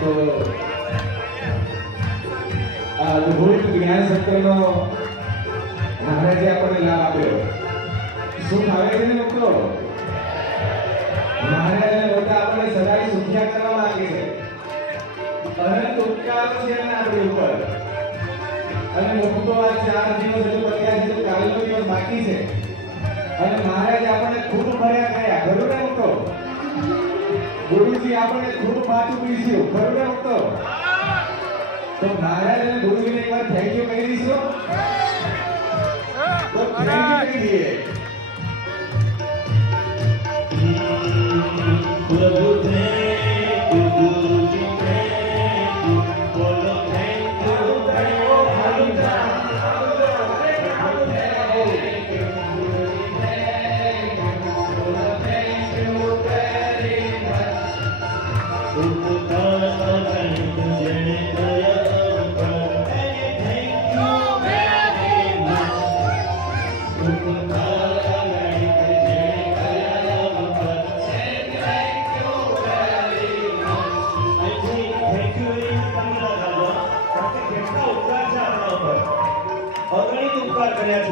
તો આ અદ્ભુત જ્ઞાન સત્રનો મહારાજે આપણને લાભ આપ્યો. સુખ આવે છે ને મિત્રો? મહારાજને મોટા આપણને સદાય સુખ્યા કરવા માંગે છે. અનંત ઉપકાર છે એના આપણી ઉપર. અને મુક્તો આ 4 દિવસ હજુ પત્યા છે, કાલનો દિવસ બાકી છે. અને મહારાજ આપણને ખૂબ ભર્યા કર્યા, ખરું ને મુક્તો? ગુરુજી આપણને ખૂબ પાછું પીસ્યું, ખરું ને મુક્તો? તો મહારાજ અને ગુરુજીને એકવાર થેન્ક યુ કહી દઈશું. તો થેન્ક યુ કહી દઈએ. પ્રભુ thank you, Guruji thank you, બોલો થેન્ક યુ,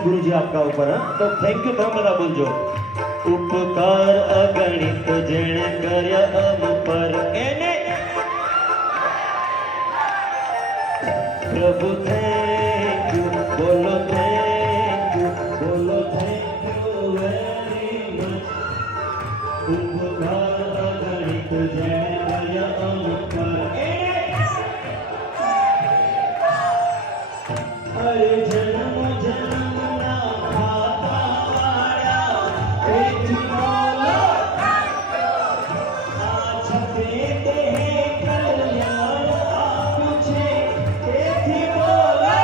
गुरुजी आपका ऊपर है तो थैंक यू તમે બધા બોલજો. ઉપકાર અગણિત જેણે કર્યા અમ પર એને પ્રભુ થેન્ક યુ, બોલો થેન્ક યુ, બોલો થેન્ક યુ વેરી મચ. ઉપકાર અગણિત જેણે કર્યા અમ પર એને અરે જન્મ જન્મના ખાતા એથી બોલો આ છતે દેહ કલ્યાણ આપ્યું છે એથી બોલો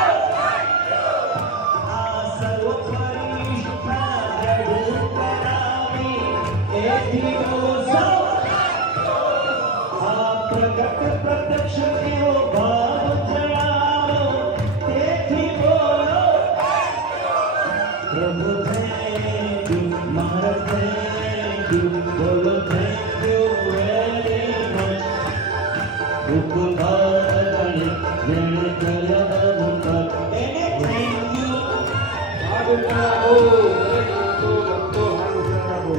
આ સર્વ પરિષ્ઠા જડ કરાવી એથી બોલો આ પ્રગટ પ્રત્યક્ષ એવો ભાવ જણાવો તેથી બોલો પ્રભુ thank you, Maharaj thank you, બોલો થેન્ક યુ વેરી મચ. ઉપકાર અગણિત જેણે કર્યા અમ પર એને થેન્ક યુ. આવો આવો ભક્તો ભક્તો આવો.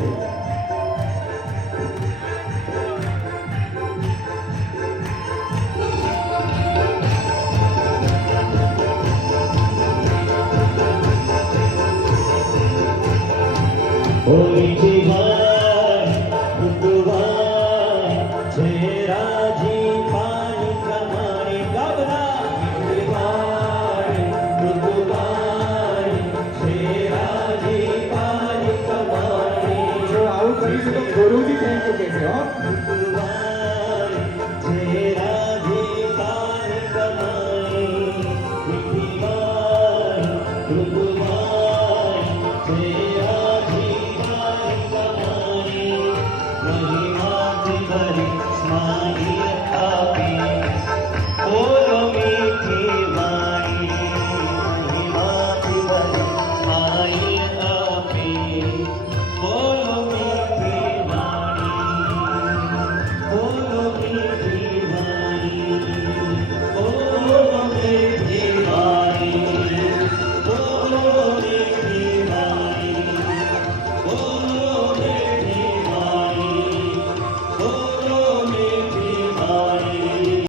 ઓય જીવાય ભગવાન છે રાજી પાણી કમાણી ગબરા જીવાય ભગવાન છે રાજી પાણી કમાણી. જો આવું કરીશું તો ગુરુજી થેન્ક યુ કહેશે. હો ભગવાન છે રાજી પાણી કમાણી જીવાય ભગવાન છે રાજી પાણી કમાણી. મહિમાથી ભરી